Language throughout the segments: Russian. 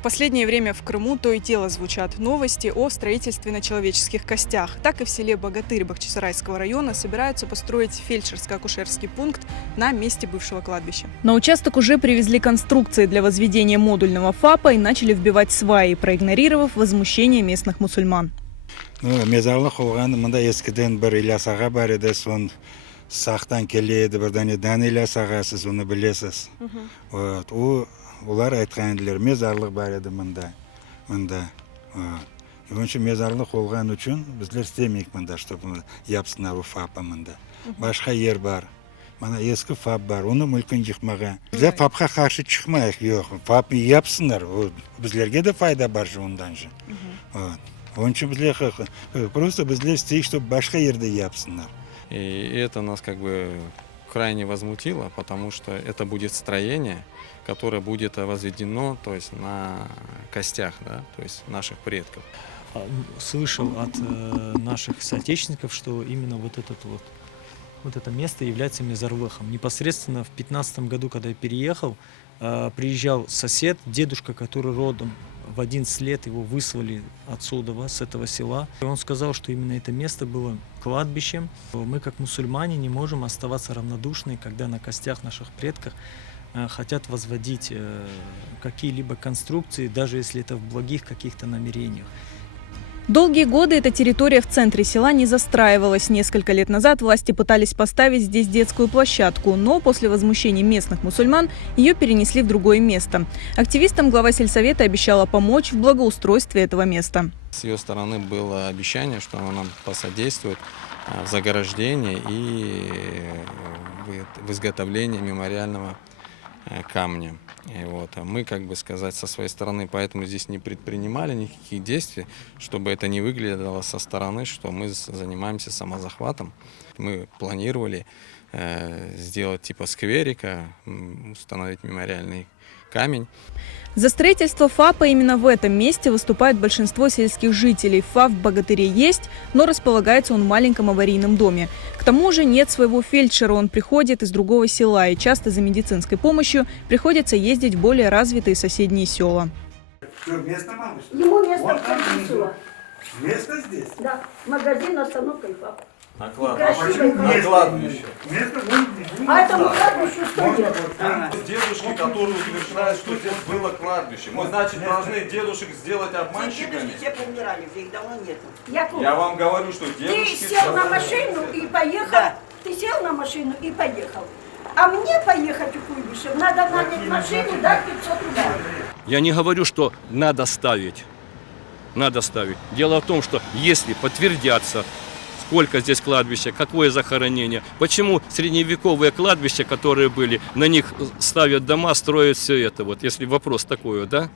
В последнее время в Крыму то и дело звучат новости о строительстве на человеческих костях. Так и в селе Богатырь Бахчисарайского района собираются построить фельдшерско-акушерский пункт на месте бывшего кладбища. На участок уже привезли конструкции для возведения модульного ФАПа и начали вбивать сваи, проигнорировав возмущение местных мусульман. Мезарлық олған мұнда ескіден бір Ильясаға бар еді, сон сақтан келеді, бірден дән Ильясаға, сіз оны білесіз. Олар айтқандылар, мезарлық бар еді мұнда. Оншы мезарлық олған үшін біздер істемейік мұнда, чтобы япсынар ФАПа мұнда. Башқа ер бар. Мана ескі ФАП бар, оны мүлкін жықмаға. Біздер ФАПқа қаршы шықмайық, жоқ. ФАП япсынар, біздерге де файда бар жуындан же. Ончы біздер просто біздер істейік, чтобы башқа ерді япсынар. И это нас как бы крайне возмутило, потому что это будет строение, которое будет возведено, то есть на костях, да, то есть наших предков. Слышал от наших соотечественников, что именно вот это место является мезарвехом. Непосредственно в 2015 году, когда я переехал, приезжал сосед, дедушка, который родом в 11 лет, его выслали отсюда, с этого села. И он сказал, что именно это место было кладбищем. Мы, как мусульмане, не можем оставаться равнодушны, когда на костях наших предков хотят возводить какие-либо конструкции, даже если это в благих каких-то намерениях. Долгие годы эта территория в центре села не застраивалась. Несколько лет назад власти пытались поставить здесь детскую площадку, но после возмущений местных мусульман ее перенесли в другое место. Активистам глава сельсовета обещала помочь в благоустройстве этого места. С ее стороны было обещание, что она нам посодействует в заграждении и в изготовлении мемориального камня. И мы, как бы сказать, со своей стороны, поэтому здесь не предпринимали никаких действий, чтобы это не выглядело со стороны, что мы занимаемся самозахватом. Мы планировали сделать типа скверика, установить мемориальный камень. За строительство ФАПа именно в этом месте выступает большинство сельских жителей. ФАП в Богатыре есть, но располагается он в маленьком аварийном доме. К тому же нет своего фельдшера, он приходит из другого села, и часто за медицинской помощью приходится ездить в более развитые соседние села. Место мамы? Ему место в села. Место здесь? Да, магазин, остановка и ФАП. На кладбище. Место А этому кладбищу что делать? Дедушки, которые утверждают, что здесь было кладбище. Мы, значит, должны дедушек сделать обманщиками. Дедушки все помирали, их давно нету. Яков, Я вам говорю, что ты дедушки... сел на машину и поехал. Да. Ты сел на машину и поехал. А мне поехать у Куйбышев надо нанять машину, дать 500 рублей. Я не говорю, что надо ставить. Надо ставить. Дело в том, что если подтвердятся, сколько здесь кладбища, какое захоронение, почему средневековые кладбища, которые были, на них ставят дома, строят все это. Если вопрос такой, да?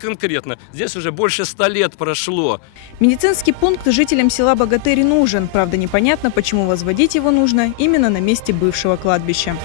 Конкретно. Здесь уже больше 100 лет прошло. Медицинский пункт жителям села Богатырь нужен. Правда, непонятно, почему возводить его нужно именно на месте бывшего кладбища.